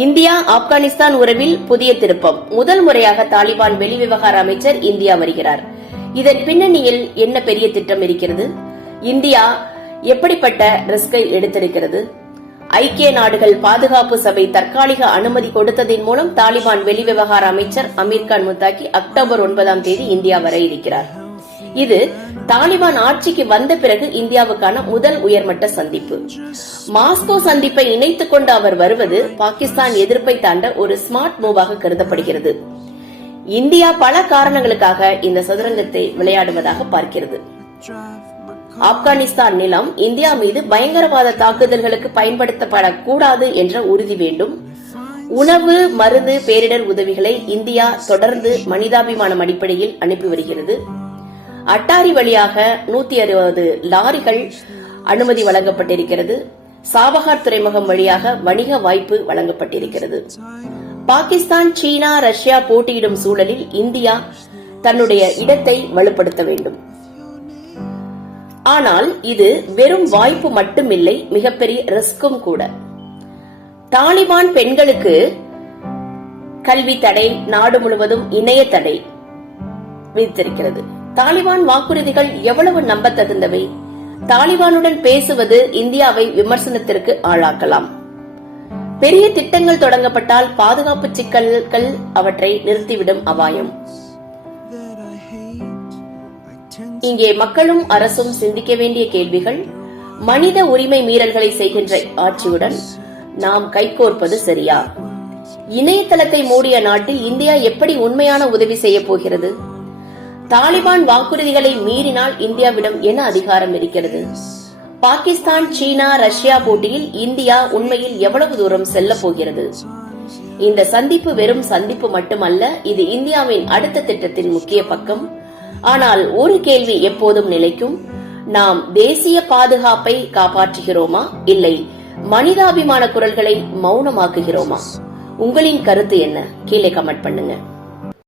India Afghanistan உறவில் புதிய திருப்பம். முதல் முறையாக தாலிபான் வெளிவிவகார அமைச்சர் இந்தியா வருகிறார். இதன் பின்னணியில் என்ன பெரிய திட்டம் இருக்கிறது? இந்தியா எப்படிப்பட்ட ரிஸ்கை எடுத்திருக்கிறது? ஐக்கிய நாடுகள் பாதுகாப்பு சபை தற்காலிக அனுமதி கொடுத்ததன் மூலம் தாலிபான் வெளிவிவகார அமைச்சர் அமீர்கான் முத்தாகி அக்டோபர் 9 இந்தியா வர இருக்கிறார். இது தாலிபான் ஆட்சிக்கு வந்த பிறகு இந்தியாவுக்கான முதல் உயர்மட்ட சந்திப்பு. மாஸ்கோ சந்திப்பை இணைத்துக் கொண்டு அவர் வருவது பாகிஸ்தான் எதிர்ப்பை தாண்ட ஒரு ஸ்மார்ட் மூவாக கருதப்படுகிறது. இந்தியா பல காரணங்களுக்காக இந்த சதுரங்கத்தை விளையாடுவதாக பார்க்கிறது. ஆப்கானிஸ்தான் நிலம் இந்தியா மீது பயங்கரவாத தாக்குதல்களுக்கு பயன்படுத்தப்படக்கூடாது என்ற உறுதி வேண்டும். உணவு, மருந்து, பேரிடர் உதவிகளை இந்தியா தொடர்ந்து மனிதாபிமானம் அடிப்படையில் அனுப்பி வருகிறது. அட்டாரி வழியாக 160 லாரிகள் அனுமதி வழங்கப்பட்டிருக்கிறது. சாபஹார் துறைமுகம் வழியாக வணிக வாய்ப்பு வழங்கப்பட்டிருக்கிறது. பாகிஸ்தான், சீனா, ரஷ்யா போட்டியிடும் சூழலில் இந்தியா தன்னுடைய இடத்தை வலுப்படுத்த வேண்டும். ஆனால் இது வெறும் வாய்ப்பு மட்டுமில்லை, மிகப்பெரிய ரிஸ்கும் கூட. தாலிபான் பெண்களுக்கு கல்வி தடை, நாடு முழுவதும் இணைய தடை விதித்திருக்கிறது. தாலிபான் வாக்குறுதிகள் எவ்வளவு நம்பத்தகுந்தவை? தாலிபானுடன் பேசுவது இந்தியாவை விமர்சனத்திற்கு ஆளாக்கலாம். பெரிய திட்டங்கள் தொடங்கப்பட்டால் பாதுகாப்பு சிக்கல்கள் அவற்றை நிறுத்திவிடும் அபாயம். இங்கே மக்களும் அரசும் சிந்திக்க வேண்டிய கேள்விகள்: மனித உரிமை மீறல்களை செய்கின்ற ஆட்சியுடன் நாம் கைகோர்ப்பது சரியா? இணையதளத்தை மூடிய நாட்டில் இந்தியா எப்படி உண்மையான உதவி செய்ய போகிறது? தாலிபான் வாக்குறுதிகளை மீறினால் இந்தியாவிடம் என்ன அதிகாரம் இருக்கிறது? பாகிஸ்தான், சீனா, ரஷ்யா போட்டியில் இந்தியா உண்மையில் எவ்வளவு தூரம் செல்ல போகிறது? இந்த சந்திப்பு வெறும் சந்திப்பு மட்டுமல்ல, இது இந்தியாவின் அடுத்த திட்டத்தின் முக்கிய பக்கம். ஆனால் ஒரு கேள்வி எப்போதும் நிலைக்கும்: நாம் தேசிய பாதுகாப்பை காப்பாற்றுகிறோமா, இல்லை மனிதாபிமான குரல்களை மௌனமாக்குகிறோமா? உங்களின் கருத்து என்ன? கீழே கமெண்ட் பண்ணுங்க.